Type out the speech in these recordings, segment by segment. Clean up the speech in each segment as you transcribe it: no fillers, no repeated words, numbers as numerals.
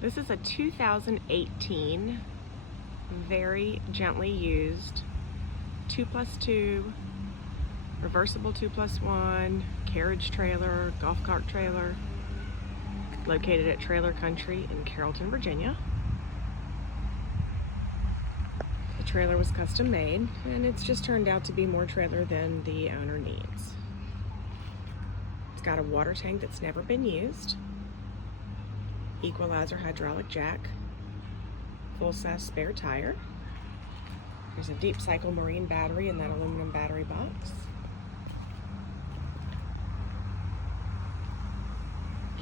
This is a 2018, very gently used 2+2, reversible 2+1, carriage trailer, golf cart trailer, located at Trailer Country in Carrollton, Virginia. The trailer was custom made, and it's just turned out to be more trailer than the owner needs. It's got a water tank that's never been used, equalizer hydraulic jack, full-size spare tire. There's a deep cycle marine battery in that aluminum battery box.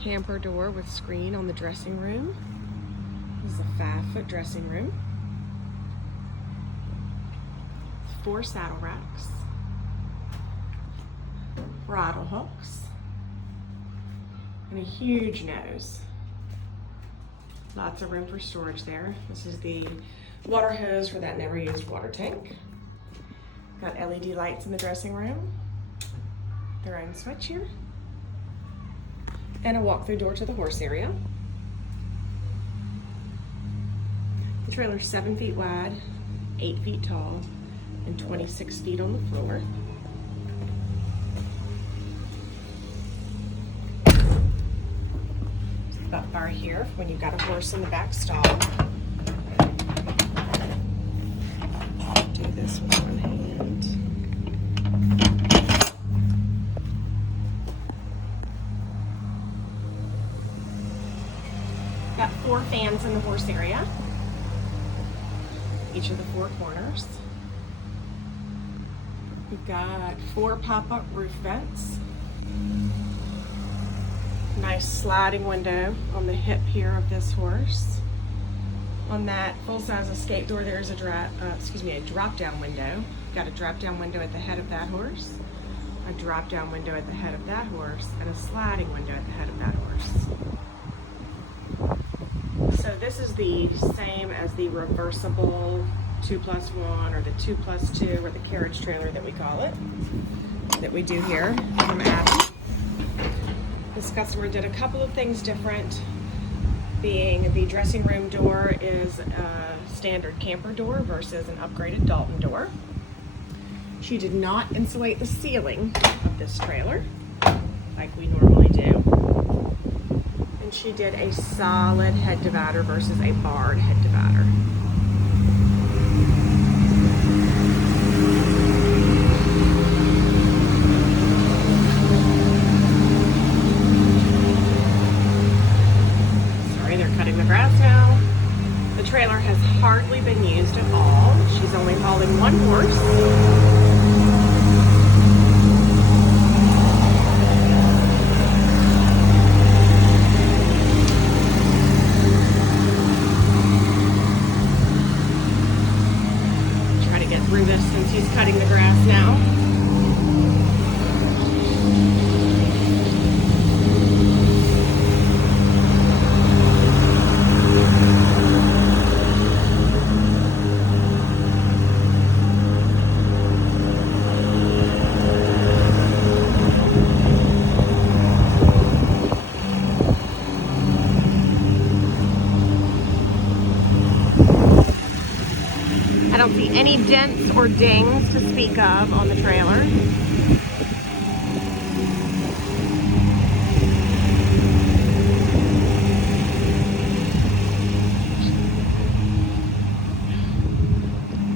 Camper door with screen on the dressing room. This is a 5-foot dressing room. 4 saddle racks, bridle hooks, and a huge nose. Lots of room for storage there. This is the water hose for that never used water tank. Got LED lights in the dressing room, their own switch here, and a walk-through door to the horse area. The trailer's 7 feet wide, 8 feet tall, and 26 feet on the floor. Up bar here when you've got a horse in the back stall. Do this with one hand. Got 4 fans in the horse area, each of the 4 corners. We've got 4 pop-up roof vents. Nice sliding window on the hip here of this horse. On that full-size escape door, there's a drop-down window. Got a drop-down window at the head of that horse, a drop-down window at the head of that horse, and a sliding window at the head of that horse. So this is the same as the reversible 2+1 or the 2+2 or the carriage trailer that we call it, that we do here from Abby. This customer did a couple of things different, being the dressing room door is a standard camper door versus an upgraded Dalton door. She did not insulate the ceiling of this trailer like we normally do. And she did a solid head divider versus a barred head divider. Cutting the grass now. The trailer has hardly been used at all. She's only hauling 1 horse. Try to get through this since he's cutting the grass now. I don't see any dents or dings to speak of on the trailer.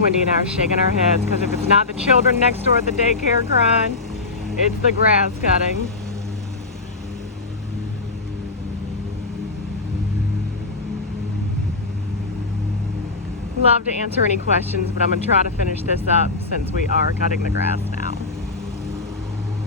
Wendy and I are shaking our heads because if it's not the children next door at the daycare crying, it's the grass cutting. Love to answer any questions, but I'm going to try to finish this up since we are cutting the grass now.